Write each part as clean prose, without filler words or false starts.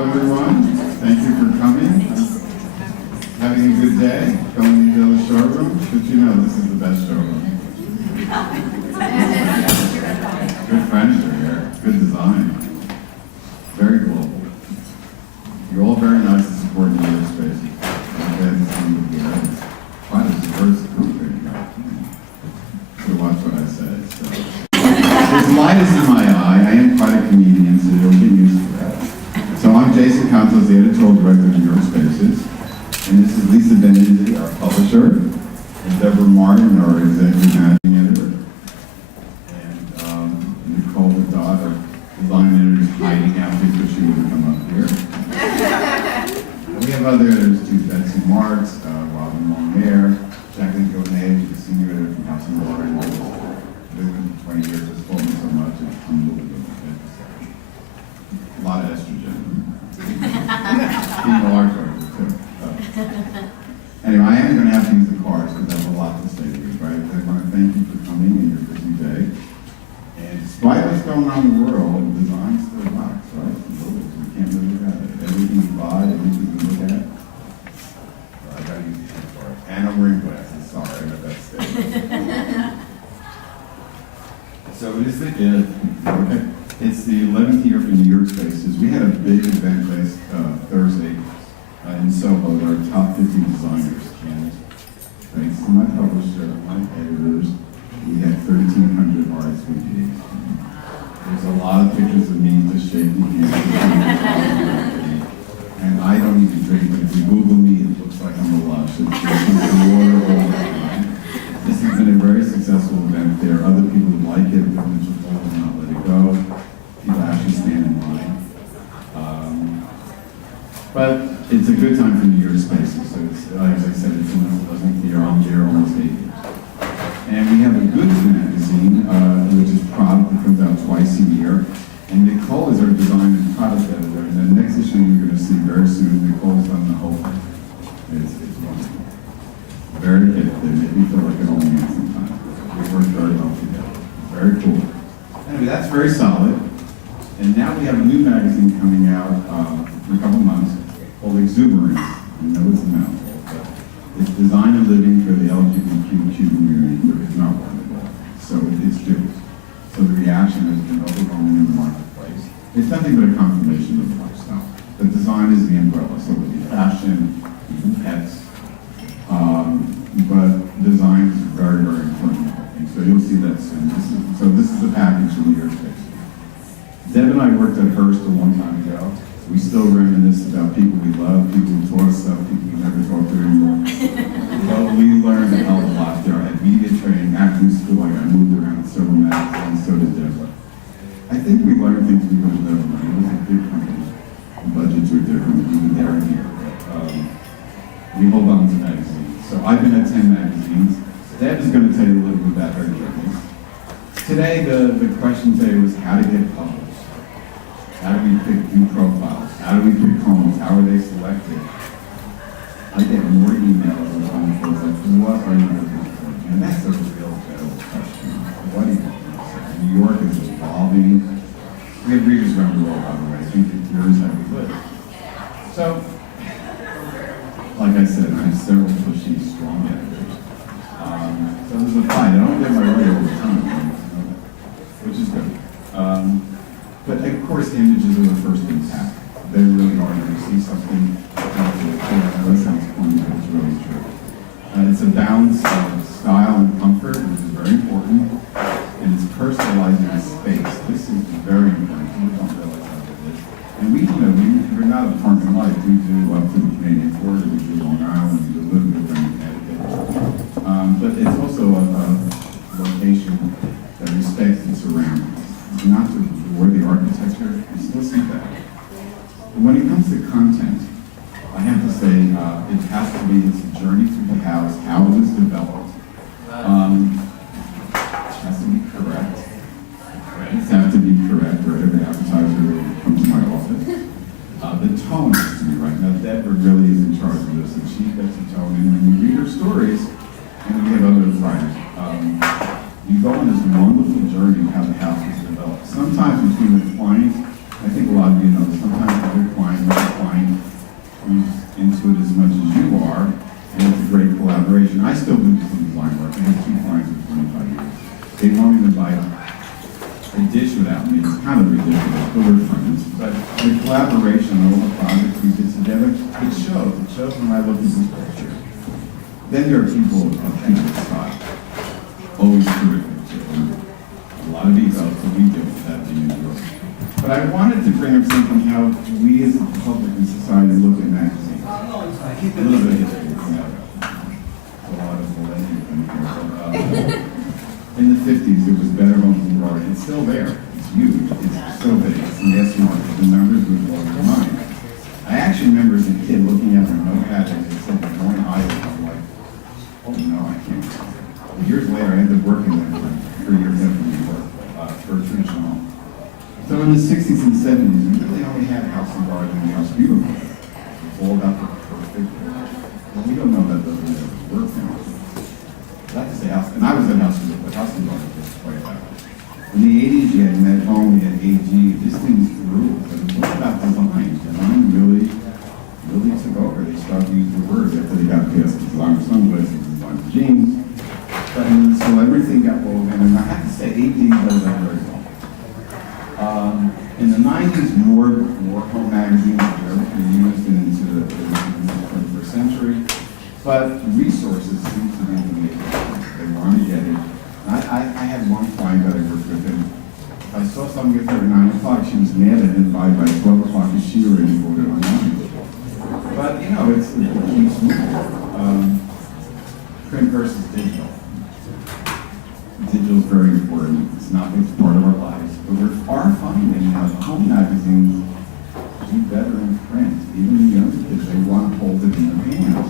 everyone. Thank you for coming. Having a good day. Going to the showroom. But you know this is the best showroom. Good furniture here. Good design. Very global. You're all very nice to support the other space. I'm glad to see you here. It's quite a diverse group here. So watch what I say. So. There's lightness in my eye. I am quite a comedian, so you'll get used to that. So I'm Jason Contos, the editorial director of New York Spaces. And this is Lisa Benedict, our publisher, and Deborah Martin, our executive managing editor. And Nicole Haddad, our design editor, is hiding out here so she wouldn't come up here. And we have other editors too, Betsy Marks, Robin Longmire, Jacqueline Gonage, the senior editor from House and Warren. Been with 20 years, has told me so much, it's unbelievable. A lot of estrogen. Being a large artist, too. Anyway, I am going to have to use the cars because I have a lot to say to you, right? I want to thank you for coming in your busy day. And despite what's going on in the world, design still rocks, right? We can't live without it. Everything you buy, everything you look at. I got to use these cars. And I'm wearing glasses. Sorry, I got that stage. So it is it's the 11th year for New York Spaces. We had a big event last Thursday in Soho with our top 50 designers. And thanks to my publisher, my editors, we had 1,300 RSVPs. There's a lot of pictures of me just shaking hands. And I don't even drink, but if you Google me, it looks like I'm a lush. It's water all the time. This has been a very successful event. There are other people who like it, but Mitchell Paul will not let it go. People actually stand in line. But it's a good time for New York Spaces. So it's, as I said, it's almost 11th year. I'm there almost 8 years. And we have a Goods magazine, which is product that comes out twice a year. And Nicole is our design and product editor. And the next issue you're going to see very soon, Nicole's done the whole thing. It's wonderful. Very gifted. They make me feel like an old man sometimes. We work very well together. Very cool. Anyway, that's very solid. And now we have a new magazine coming out in a couple months called Exuberance. I know it's a mouthful, but it's design and living for the LGBTQ community. There is not one at all. So it's due. So the reaction has been overwhelming in the marketplace. It's nothing but a confirmation of the lifestyle. The design is the umbrella. So it would be fashion, even pets. But design is very, very important. And so you'll see that soon. This is the package from New York Space. Deb and I worked at Hearst a long time ago. We still reminisce about people we love, people who taught us stuff, people we never talk to anymore. But we learned a hell of a lot there. I had media training, acting school, I got moved around several magazines, so did Deborah. I think we learned things we would have never learned. It was a big company. The budgets were different, even there and here. But we hold on to magazines. So I've been at 10 magazines. Deb is going to tell you a little bit about her journey. Today, the question today was how to get published. How do we pick new profiles? How do we pick homes? How are they selected? I get more emails on phone calls like, what are you looking for? And that's a real general question. What do you want? New York is evolving. We have readers around the world, by the way. I think it cures how we live. So, like I said, I have several pushy, strong editors. So there's a fight. I don't get my way all the time, which is good. But of course, images are the first impact. They really are. When you see something, that sounds funny, but it's really true. It's a balance of style and comfort, which is very important, and it's personalizing the space. This is very important. People don't realize how it is. And we're not apartment life. We do up to the Canadian border, we do Long Island, we do a little bit around Connecticut. But it's also a location that respects its surroundings. Not to ignore the architecture, you still see that. But when it comes to content, I have to say it has to be it's a journey through the house, how it was developed. It has to be correct. It has to be correct, or every advertiser will come to my office. The tone has to be right. Now, Deborah really is in charge of this, and she gets the tone. And when you read her stories, and we have other writers, you go on this wonderful journey of how the house was developed. Sometimes between the client, I think a lot of you know, sometimes other clients They won't even buy a dish without me. It's kind of ridiculous, but we're friends. But the collaboration on all the projects we did together, it shows. It shows when I look at these pictures. Then there are people of people's style. Always terrific, too. A lot of details that we do with that being in work. But I wanted to bring up something how we as a public and society look at magazines. A little bit of history. A lot of millennials in here. In the 50s, it was Better Homes and Gardens. It's still there. It's huge. It's so big. It's the S market. The numbers would blow your mind. I actually remember as a kid looking at their notepad and they said they're going Iowa. I'm like, oh no, I can't. Years later, I ended up working there for years after we worked for a traditional home. So in the 60s and 70s, we really only had House and Garden and House Beautiful. It's all about the perfect. Well, we don't know that doesn't ever work now. That's the house, and I was in House Beautiful, but House and Garden was quite that. In the 80s, you had Met Home, you had AG. This thing's grew, but it was about design. Design really took over. They started to use the word after they got past designer sunglasses, designer jeans. But so everything got woven, and I have to say, AD does that very well. In the 90s, more home magazines were used into the 21st century, but resources seem to be the main. They want to get it. I had one client that I worked with, and I saw something with her at 9 o'clock. She was mad at it by 12 o'clock, and she already ordered online. But, you know, it keeps moving. Print versus digital. Digital is very important. It's part of our lives. But we are finding how the home magazines do better in print. Even the younger kids, they want to hold it in their hands.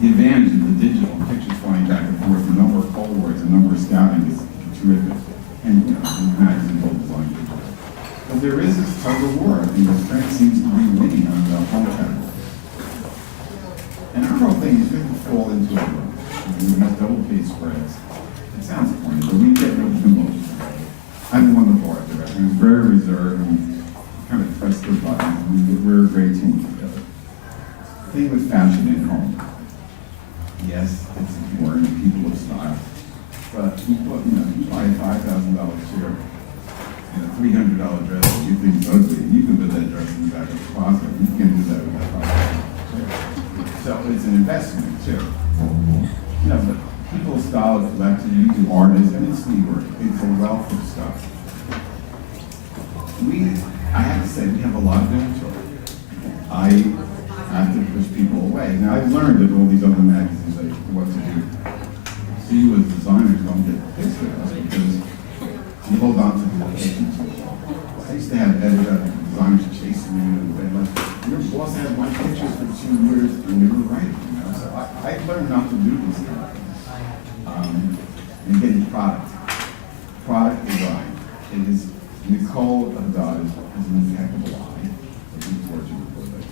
The advantage of the digital pictures flying back and forth, the number of Cold Wars, the number of scouting is terrific. And, you know, the magazines all designed digital. But there is this tug of war. I think the print seems to be winning on the home category. And our whole thing is going to fall into a room. We have double page spreads. It sounds corny, but we get real emotional. I'm one of the board directors. He was very reserved and kind of pressed the buttons. We're a great team together. The thing with fashion in home. Yes, it's important, people of style. But you buy a $5,000 chair and a $300 dress that you think is ugly. You can put that dress in the back of the closet. You can't do that with that $5,000 chair. So it's an investment too. But people of style is collected, you do artists, and it's New York. It's a wealth of stuff. I have to say, we have a lot of inventory. I have to push people away. Now, I've learned that all these other magazines, what to do. So you as designers don't get pissed at us because you hold on to the locations. I used to have designers chasing me and like, your boss had my pictures for 2 years and they were right. So I learned not to do this kind of things. And getting product design. It is Nicole Haddad is an impeccable eye. I do torture before that.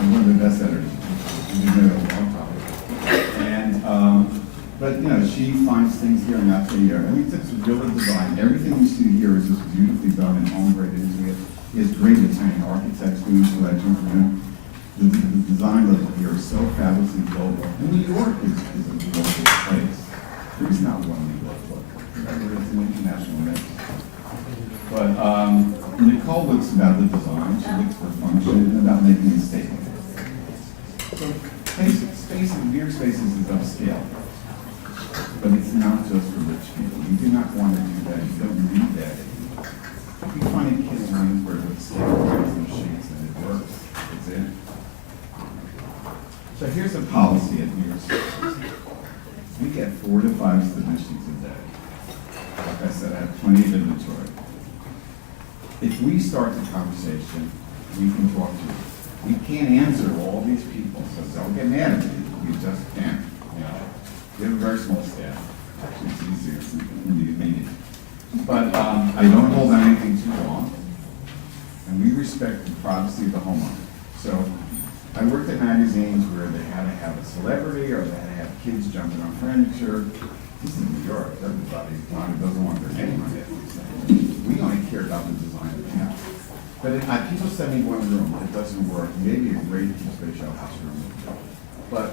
I'm one of the best editors. We've been there a long time. And but she finds things here and that's here. I mean, it's really design. Everything you see here is just beautifully done and homemade into it. He has great Italian architects doing selection for him. The design level here is so fabulously global. And New York is a global place. There's not one New York look. Remember, it's an international mix. But Nicole looks about the design, she looks for function, and about making a statement. So New York Spaces is upscale. But it's not just for rich people. You do not want to do that. You don't need that. If you find a kid in Williamsburg with steroids and sheets and it works, it's in. So here's a policy at New York Spaces. We get 4 to 5 submissions a day. Like I said, I have plenty of inventory. If we start the conversation, we can talk to you. We can't answer all these people, so don't get mad at me. We just can't. We have a very small staff. Actually, it's easier in these meetings. But I don't hold on anything too long. And we respect the privacy of the homeowner. So I worked at magazines where they had to have a celebrity or they had to have kids jumping on furniture. This is New York. Everybody doesn't want their name on it. We only care about the design of the house. But people send me one room. It doesn't work. Maybe a great space house room. But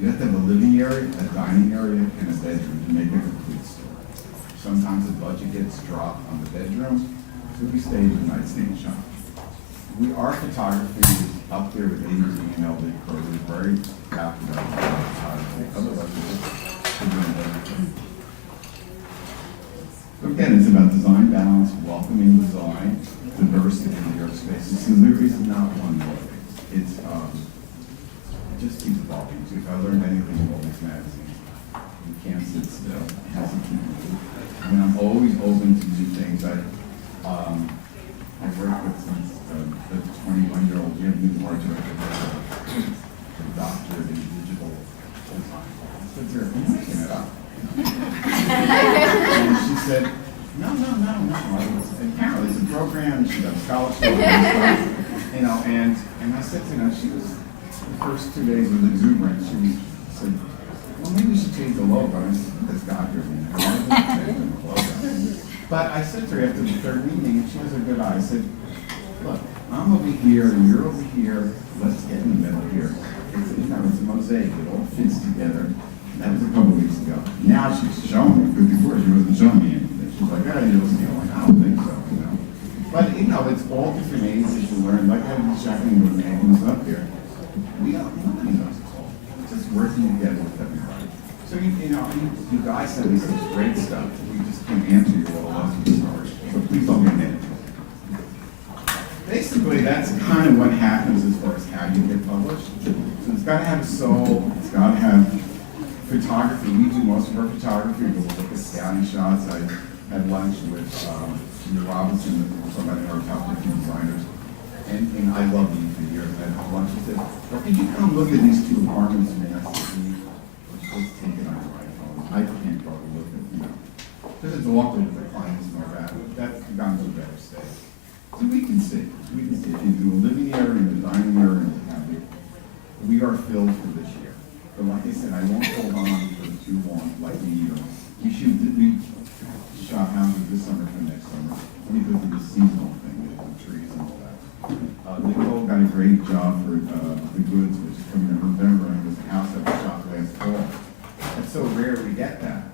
You have to have a living area, a dining area, and a bedroom to make a complete story. Sometimes the budget gets dropped on the bedroom, so we stage a nightstand shop. Our photography is up there with AZ and LD Pro. We're very happy about photography. Otherwise, we're doing everything. So again, it's about design balance, welcoming design, diversity in the spaces. So there is not one way. It just keeps evolving. So if I learned anything in all these magazines, you can't sit still. It has to keep moving. I mean, I'm always open to new things. I've worked with since the 21-year-old Jim Newton art director, the doctorate in digital design. I said to her, I'm making it up. And she said, no. Apparently it's a program. She got a scholarship. And I said to her, she was the first 2 days with exuberant. She said, well, maybe we should change the logo. And I said, that's doctor. But I said to her after the third meeting, and she has a good eye, I said, look, I'm over here, and you're over here, let's get in the middle here. It's a mosaic, it all fits together. And that was a couple weeks ago. Now she's showing me, because before she wasn't showing me anything. She's like, you'll see. I'm like, I don't think so, But, it's all different ages to learn. Like I was checking with Megan's up here. Nobody knows it's all. It's just working together with everybody. So, you guys send me such great stuff. We just can't answer you all of the stories. So please don't get mad. Basically, that's kind of what happens as far as how you get published. So it's got to have a soul. It's got to have photography. We do most of our photography. We'll look at scouting shots. I had lunch with Jimmy Robinson, somebody in our top 50 designers. And I love these for years. I had lunch with him. Well, could you come look at these two apartments? And I said, let's take it on your iPhone. I can't go look at, because it's awkward with the clients and all that. That's gone to a better state. So we can see. If you do a living area and a dining area and what have you, we are filled for this year. But like I said, I won't hold on for too long like we shot houses this summer for next summer because of the seasonal thing with the trees and all that. Nicole got a great job for the goods, which is coming in November, and it was a house that was shot last fall. It's so rare we get that.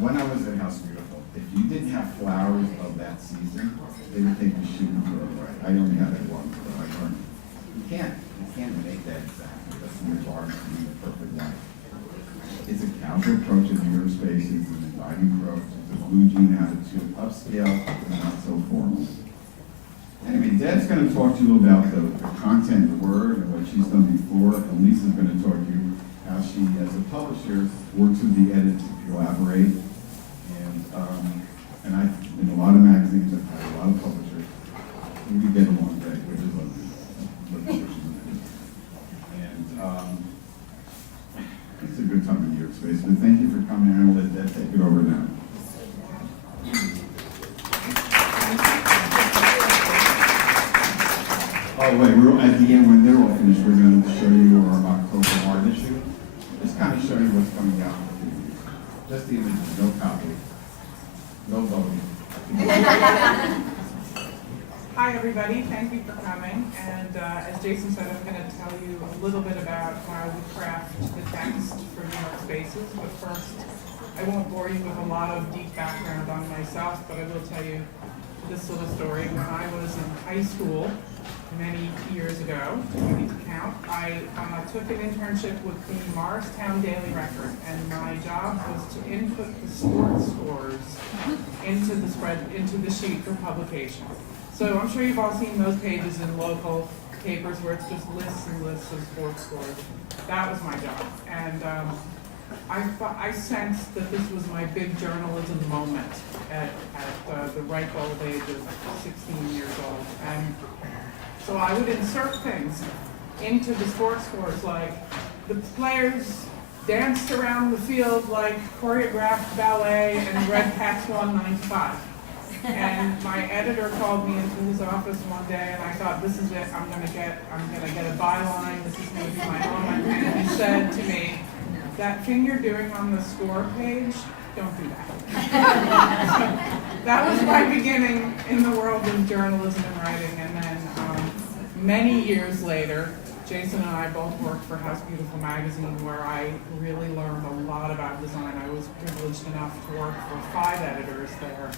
When I was at House Beautiful, if you didn't have flowers of that season, they would take the shoot and throw it away. I only had it once, but I learned. You can't make that exactly. That's in your garden to be the perfect life. It's a casual approach in your spaces, it's an inviting approach, it's a blue jean attitude, upscale, and not so formal. Anyway, Deb's going to talk to you about the content, the word, and what she's done before, and Lisa's going to talk to you how she, as a publisher, works with the editors to collaborate. And I've in a lot of magazines, I've had a lot of publishers. We get along great, which is a and it's a good time in your space. But thank you for coming, and I'll let Deb take it over now. Oh wait, we're at the end when they're all finished. We're going to show you our October art issue. Just kind of show you what's coming out. Just the images, no copy, no voting. Hi everybody, thank you for coming. And as Jason said, I'm going to tell you a little bit about how we craft the text for New York Spaces. But first, I won't bore you with a lot of deep background on myself, but I will tell you this little story. When I was in high school, many years ago, I need to count, I took an internship with the Morristown Daily Record, and my job was to input the sports scores into the sheet for publication. So I'm sure you've all seen those pages in local papers where it's just lists and lists of sports scores. That was my job, and I sensed that this was my big journalism moment at the ripe old age of 16 years old. And so I would insert things into the sports scores, like the players danced around the field like choreographed ballet and read Pats 195. And my editor called me into his office one day, and I thought, this is it. I'm gonna get a byline. This is gonna be my moment. And he said to me, that thing you're doing on the score page, don't do that. That was my beginning in the world of journalism and writing, and then many years later, Jason and I both worked for House Beautiful magazine, where I really learned a lot about design. I was privileged enough to work for 5 editors there.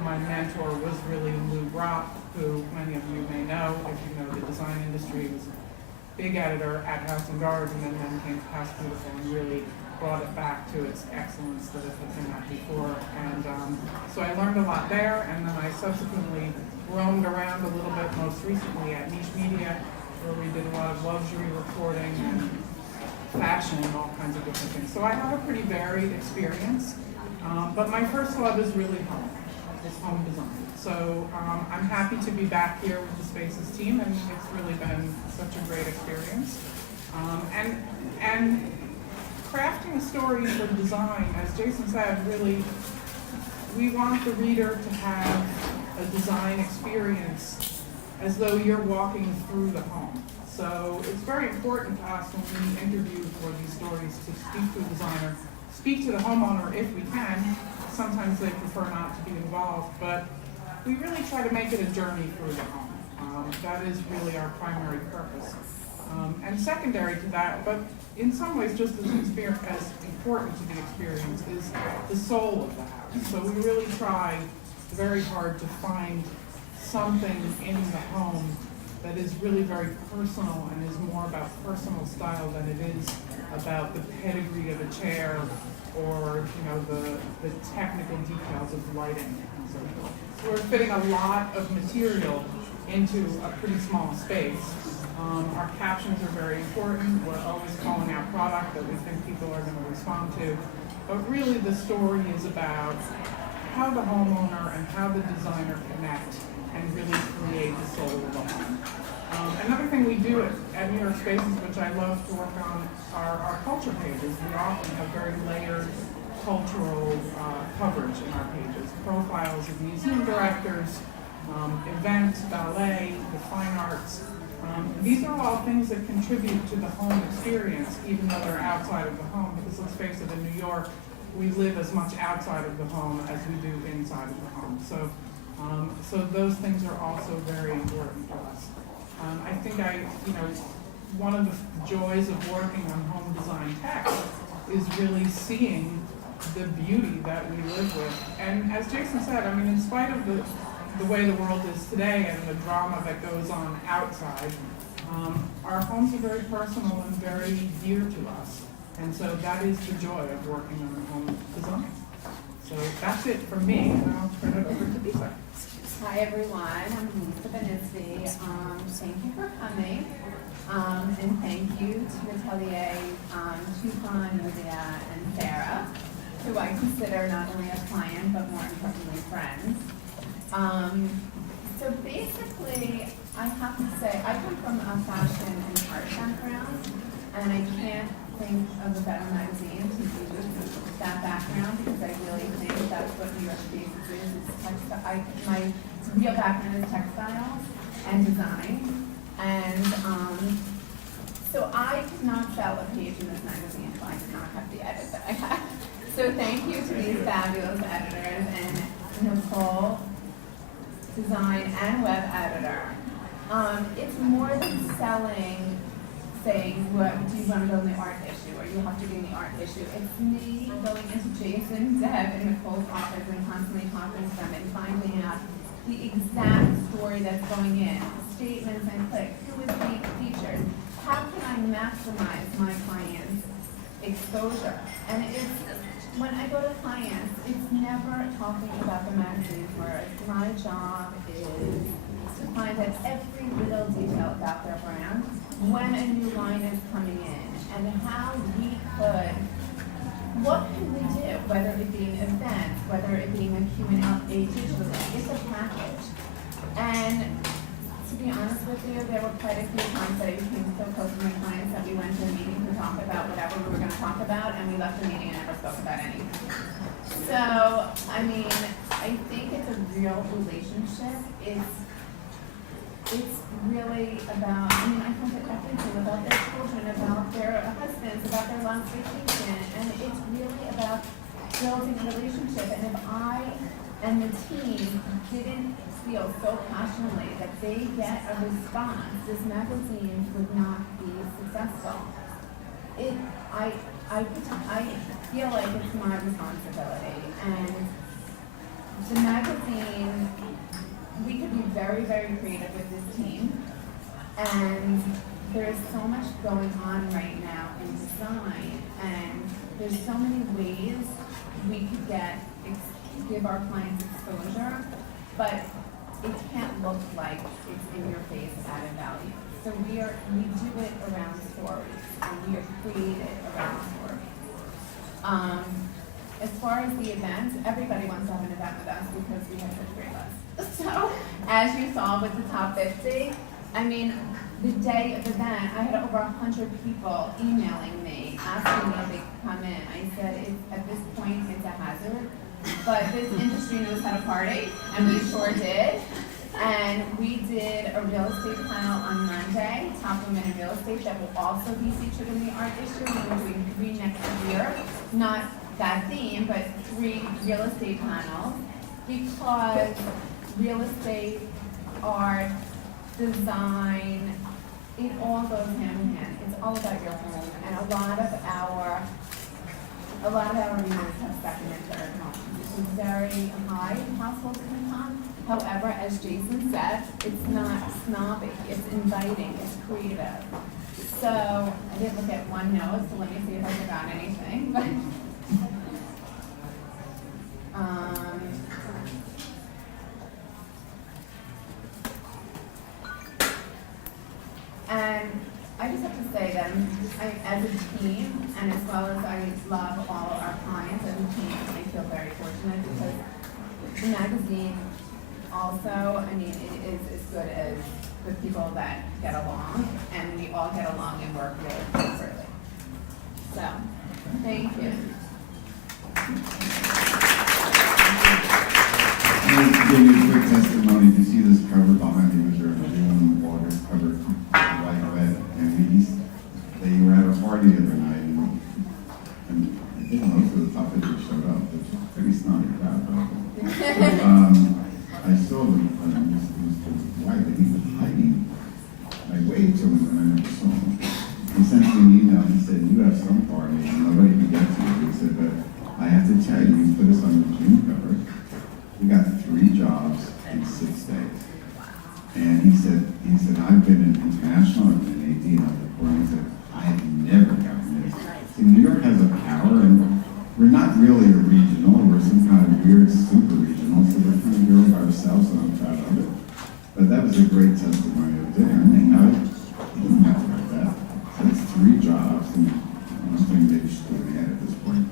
My mentor was really Lou Brock, who many of you may know if you know the design industry. He was a big editor at House and Guards, and then came to House Beautiful and really brought it back to its excellence that it had been at before. And so I learned a lot there, and then I subsequently roamed around a little bit, most recently at Niche Media, where we did a lot of luxury reporting and fashion and all kinds of different things. So I have a pretty varied experience, but my first love is really home. It's home design. So I'm happy to be back here with the Spaces team, and it's really been such a great experience. And crafting a story for design, as Jason said, really, we want the reader to have a design experience as though you're walking through the home. So it's very important to us when we interview for these stories to speak to a designer, speak to the homeowner if we can. Sometimes they prefer not to be involved, but we really try to make it a journey through the home. That is really our primary purpose. And secondary to that, but in some ways just as important to the experience, is the soul of the house. So we really try very hard to find something in the home that is really very personal and is more about personal style than it is about the pedigree of a chair or the technical details of lighting and so forth. So we're fitting a lot of material into a pretty small space. Our captions are very important. We're always calling out product that we think people are going to respond to. But really the story is about how the homeowner and how the designer connect and really create the soul of the home. Another thing we do at New York Spaces, which I love to work on, are our culture pages. We often have very layered cultural coverage in our pages. Profiles of museum directors, events, ballet, the fine arts. These are all things that contribute to the home experience, even though they're outside of the home, because let's face it, in New York, we live as much outside of the home as we do inside of the home. So those things are also very important to us. I think one of the joys of working on home design text is really seeing the beauty that we live with. And as Jason said, in spite of the way the world is today and the drama that goes on outside, our homes are very personal and very dear to us. And so that is the joy of working on home design. So that's it from me, and I'll turn it over to Lisa. Hi everyone, I'm Lisa Benisby. Thank you for coming, and thank you to Atelier, Tufan, Yuzia, and Sarah, who I consider not only a client but more importantly friends. So basically, I have to say, I come from a fashion and art background, and I can't think of a better magazine to use that background, because I really think that's what New York Spaces is. My real background is textiles and design, and so I could not sell a page in this magazine if I did not have the edit that I have. So thank you to these fabulous editors, and Nicole, design and web editor. It's more than selling, saying, do you want to go in the art issue, or you have to be in the art issue. It's me going into Jason, Deb, and Nicole's office and constantly talking to them and finding out the exact story that's going in, statements and clicks, who is being featured, how can I maximize my client's exposure. And when I go to clients, it's never talking about the magazine words. My job is to find out every little detail about their brand, when a new line is coming in, and how we could, what can we do, whether it being events, whether it being a Q&A digitally, it's a package. And to be honest with you, there were quite a few times that I became so close to my clients that we went to a meeting to talk about whatever we were going to talk about, and we left the meeting and never spoke about anything. So, I think it's a real relationship. It's really about, I think that everything about their children, about their husbands, about their last vacation, and it's really about building a relationship. And if I And the team didn't feel so passionately that they get a response, this magazine would not be successful. I feel like it's my responsibility, and the magazine, we could be very, very creative with this team, and there's so much going on right now in design, and there's so many ways we could give our clients exposure, but it can't look like it's in your face added value. So we do it around stories, and we are creative around stories. As far as the events, everybody wants to have an event with us because we have such great lists. So, as you saw with the top 50, I mean, the day of the event, I had over 100 people emailing me, asking me if they could come in. I said, at this point, it's a hazard, but this industry knows how to party, and we sure did. And we did a real estate panel on Monday, Top Women in Real Estate, that will also be featured in the art issue. We're doing 3 next year, not that theme, but 3 real estate panels, because real estate, art, design, it all goes hand in hand. It's all about your home, and a lot of our readers have second and third homes. It's very high household income. However, as Jason said, it's not snobby, it's inviting, it's creative. So, I did look at one note, so let me see if I forgot anything, but, and I just have to say that as a team, and as well as I love all our clients as a team, I feel very fortunate because the magazine also, I mean, it is as good as the people that get along, and we all get along and work really closely. So, thank you. I'm going to give you a quick testimony. You see this cover behind me with your June water cover, like that, and they were at a party the other night, and I think most of the top 50 showed up. It's a pretty snobby crowd, though. I saw Mr. White, and he was hiding. I waved to him, and I never saw him. He sent me an email. He said, "You have some party, and nobody can get to you." He said, "But I have to tell you, you put us on the June cover. We got 3 jobs in 6 days." And he said, "I've been in international and in AD and other reporting." He said, "I have never gotten this." See, New York has a power, and we're not really a regional. We're some kind of weird super regional, so we're kind of here by ourselves, and I'm proud of it. But that was a great testimony of dinner, and they know it. He didn't have to write that. So it's 3 jobs, and I'm thinking maybe she's going ahead at this point.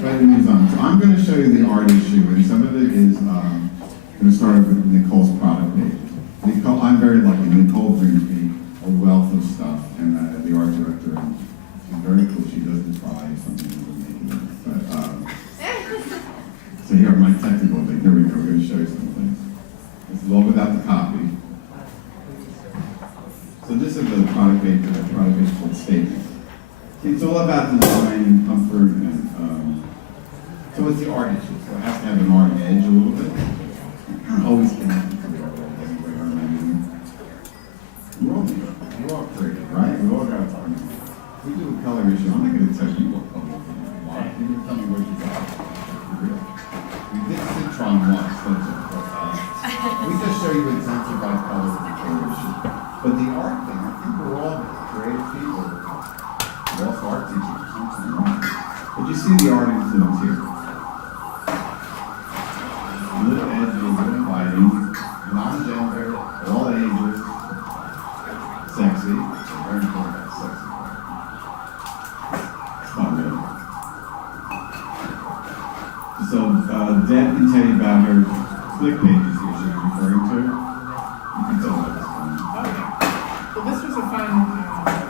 But it moves on. So I'm going to show you the art issue, and some of it is going to start with Nicole's product page. Nicole, I'm very lucky. Nicole brings me a wealth of stuff, and the art director, and she's very cool. She doesn't try something that we're making. But so here, my technical thing. Here we go. We're going to show you some things. This is all without the copy. So this is the product page, called Statement. It's all about design and comfort, and so it's the art issue. So it has to have an art edge a little bit. Always connected to the art anyway. We're all creative, right? We all got a part. We do a color issue. I'm not going to tell you what color you want. You're going to tell me what you got. For real. We did Citron once, that's it. We just show you intensified color of the color issue. But the art thing, I think we're all creative people. We're also art teachers, something wrong. But you see the art influence here. A little edgy, a little inviting, non-gender, all ages, sexy. It's very important about sexy. It's not really. So Deb can tell you about her click pages here she's referring to. You can tell about this one. Okay. Well, this was a fun,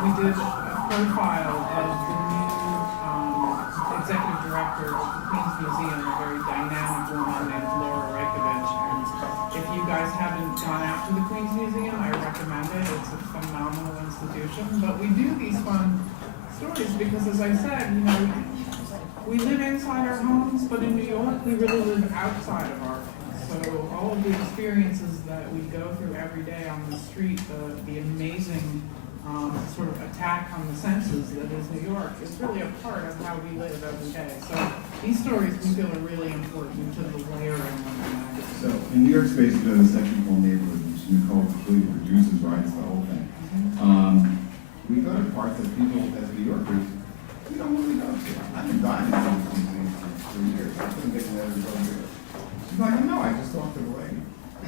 we did a profile of the new executive director of the Queens Museum, a very dynamic woman named Laura Raikovich. And if you guys haven't gone out to the Queens Museum, I recommend it. It's a phenomenal institution. But we do these fun stories because, as I said, we live inside our homes, but in New York, we really live outside of our homes. So all of the experiences that we go through every day on the street, the amazing sort of attack on the senses that is New York, is really a part of how we live every day. So these stories we feel are really important to the layering of the magazine. So in New York Space, we have a section called Neighborhood, which Nicole completely produces, writes the whole thing. We go to parts that people, as New Yorkers, we don't really go to. I've been dying to go to these things for years. I couldn't get there to go do it. She's like, no, I just talked to the lady.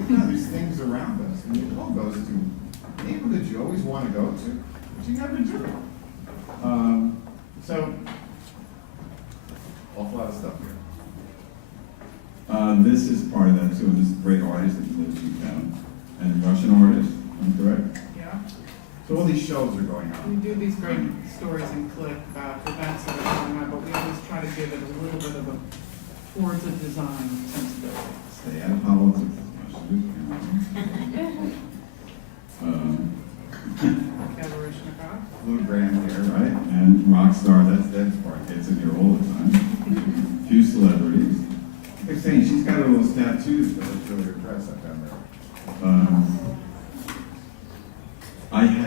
You know, there's things around us, and Nicole goes to neighborhoods you always want to go to, but you never do. So, awful lot of stuff here. This is part of that too, and this is a great artist that lives in town, and Russian artist, am I correct? Yeah. So all these shows are going We on. do these great stories in Click about events that are going on, but we always try to give it a little bit of a towards a design sensibility. Stay out of politics as much as we can. Kavarishnikov. Little grand here, right? And Rockstar, that's Deb's part, gets in here all the time. Few celebrities. They're saying she's got a little tattoos that look really impressive down there. I did a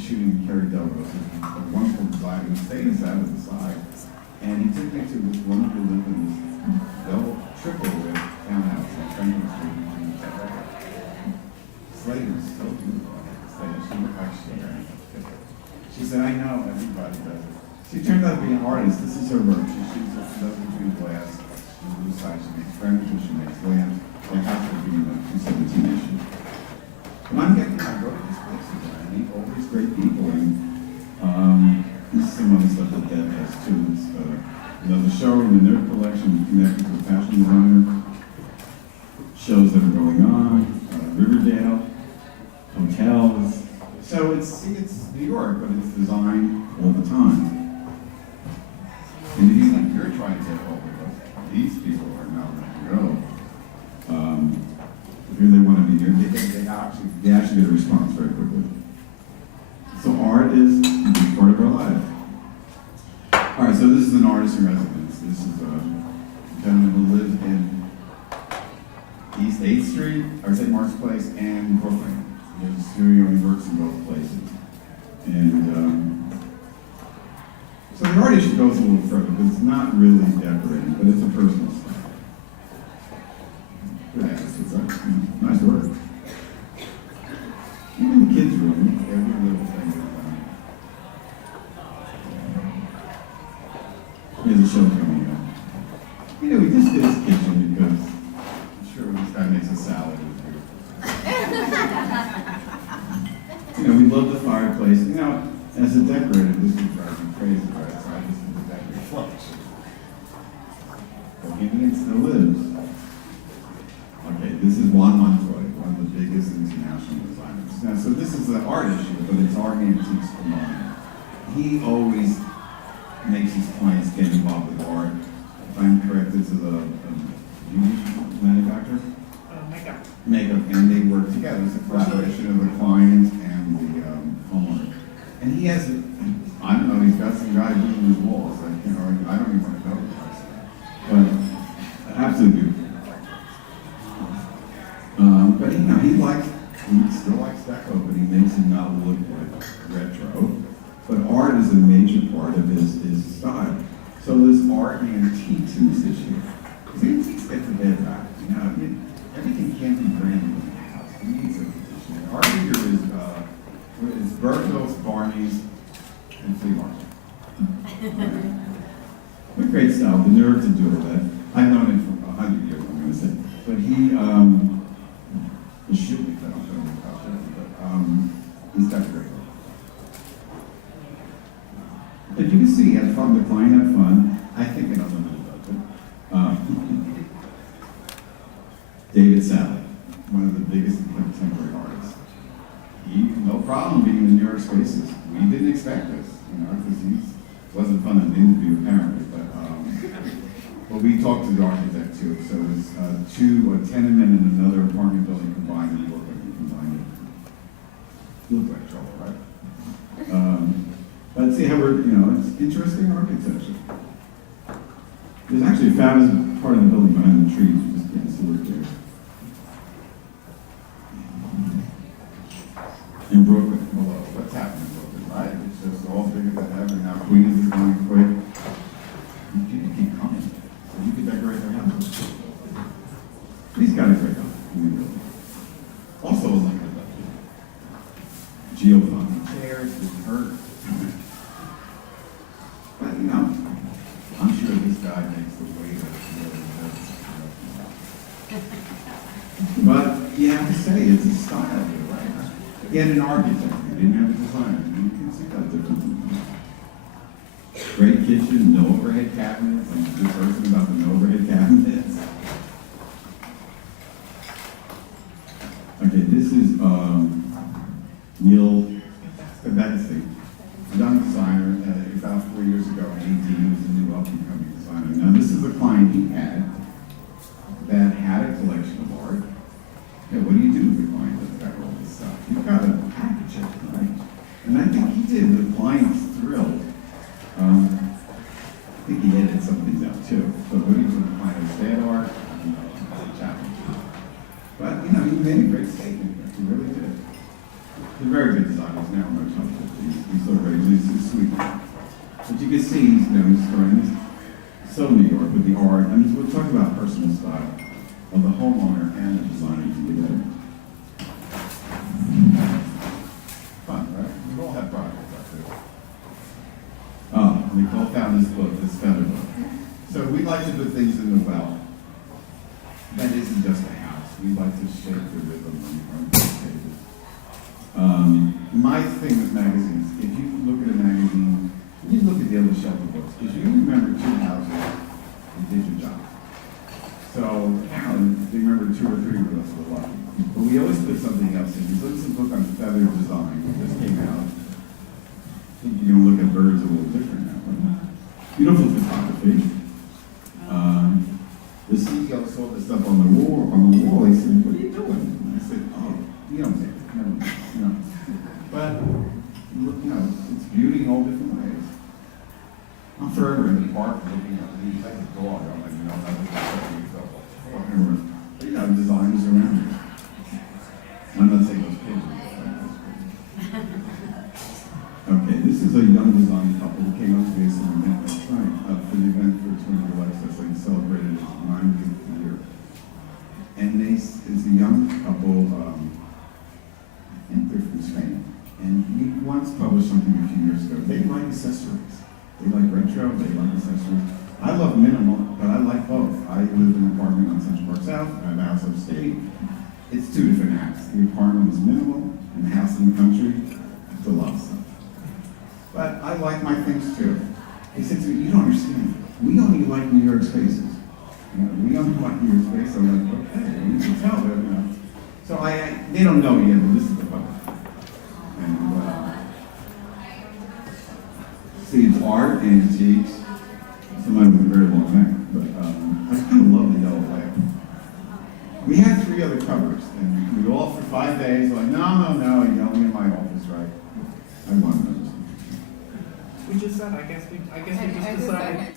shooting with Kerry Delrose, a wonderful designer who stayed inside of the side. And he took me to this wonderful live in this triple with townhouse on Franklin Street in Tech. Slade was so beautiful. She looked like she was wearing it. She said, I know, everybody does it. She turned out to be an artist. This is her work. She does between glass and blue side. She makes furniture, she makes lamps, like half of being a 217 issue. When I'm getting, I go to these places and I meet all these great people, and this is some other stuff that Deb has too. It's, the showroom in their collection connected to a fashion designer, shows that are going on, Riverdale, hotels. So it's New York, but it's designed all the time. And if you think you're trying to get over these people are not ready to go. Here they want to be here. They actually get a response very quickly. So art is a big part of our life. All right, so this is an artist in residence. This is a gentleman who lives in East 8th Street, or St. Mark's Place, and Brooklyn. He has a studio and he works in both places. And so the art issue goes a little further, because it's not really decorating, but it's a personal style. Good attitude, right? Nice work. Even the kids' room, every little thing is done. There's a show coming up. You know, we just did his kitchen because I'm sure this guy makes a salad. You know, we love the fireplace. You know, as a decorator, this would drive me crazy, right? So I just did that reflection. Bohemian still lives. Okay, this is Juan Montoy, one of the biggest international designers. Now, so this is an art issue, but it's art antiques combined. He always makes his clients get involved with art. If I'm correct, this is a manufacturer? Makeup. Makeup, and they work together. It's a collaboration of the client and the homeowner. And he has, I don't know, he's got some guy doing his walls. I don't even want to know the price. But absolutely beautiful. But he still likes deco, but he makes it not look like retro. But art is a major part of his style. So there's art and antiques in this issue. Because antiques get the bad rap. You know, everything can't be brand new in the house. It needs a position. Our leader is Bergdorf's, Barney's, and Flea Market. With great style, the nerve to do all that. I've known him for 100 years, I'm going to say. But he should be, I don't know about that, but he's got great work. But you can see, he had fun, the client had fun. I think an unlimited budget. David Sally, one of the biggest contemporary artists. No problem being in the New York spaces. We didn't expect this, because he wasn't fun in the interview apparently, but we talked to the architect too. So it was a tenement and another apartment building combined, and looked like we combined it. Looked like trouble, right? But see how it's interesting architecture. There's actually a fabulous part of the building behind the trees, you just can't see it there. In Brooklyn, below, what's happening in Brooklyn, right? It's just all bigger than ever. Now Queens is going quick. People keep coming. So you can decorate their house. These got a great house. Also, like Giovanni chairs with her. But you know, I'm sure this guy makes the waiter really good. But you have to say it's a style here, right? He had an architect, he didn't have a designer. You can see that difference. Great kitchen, no overhead cabinets. I'm a good person about the no overhead cabinets. Okay, this is Neil Skabetsky, young designer. About 4 years ago, in 18, he was a new up-and-coming designer. Now, this is a client he had that had a collection of art. Yeah, what do you do with a client that's got all this stuff? You've got to package it, right? And I think he did. The client's thrilled. I think he edited some things out too. So what do you do with the client? It's bad art, it's a challenge. But, you know, he made a great statement here. He really did. He's a very good designer. He's now much on 50. He's so great. He's so sweet. But you can see he's starting. He's so New York with the art. I mean, we're talking about personal style of the homeowner and the designer together. Fun, right? We all have projects out there. Nicole found this book, this feather book. So we like to put things in the well. That isn't just a house. We like to shape the rhythm on the pages. My thing with magazines, if you look at a magazine, you look at the other shelter books, because you remember 2 houses, you did your job. So, Alan, they remember 2 or 3 of us were lucky. But we always put something else in. This is a book on feather design that just came out. I think you're going to look at birds a little different now. Right? Beautiful photography. The CEO saw this stuff on the wall. He said, "What are you doing?" And I said, "Oh, you don't take it. Never mind." You know. But look, you know, it's beauty in all different ways. I'm forever in the park looking at these like a dog. I'm like, you know, I'm but you know, designers around here. I'm not saying those pigeons. Okay, this is a young design couple who came up to me and event last night for the event for Twin Alexis. They celebrated his 90th year. And it's a young couple, I think they're from Spain. And we once published something a few years ago. They like accessories. They like retro, they like accessories. I love minimal, but I like both. I live in an apartment on Central Park South, I have a house upstate. It's 2 different houses. The apartment is minimal, and the house in the country, it's a lot of stuff. But I like my things too. He said to me, "You don't understand. We only like New York spaces. You know, we only like New York space." I'm like, "Okay, you can tell them, you know." So they don't know yet, but this is the fun. And see, it's art, antiques. Somebody with a very long neck, but I kind of love the yellow lamp. We had 3 other covers, and we all for 5 days like, no, you only in my office, right? I want those. We just said, I guess we just decided.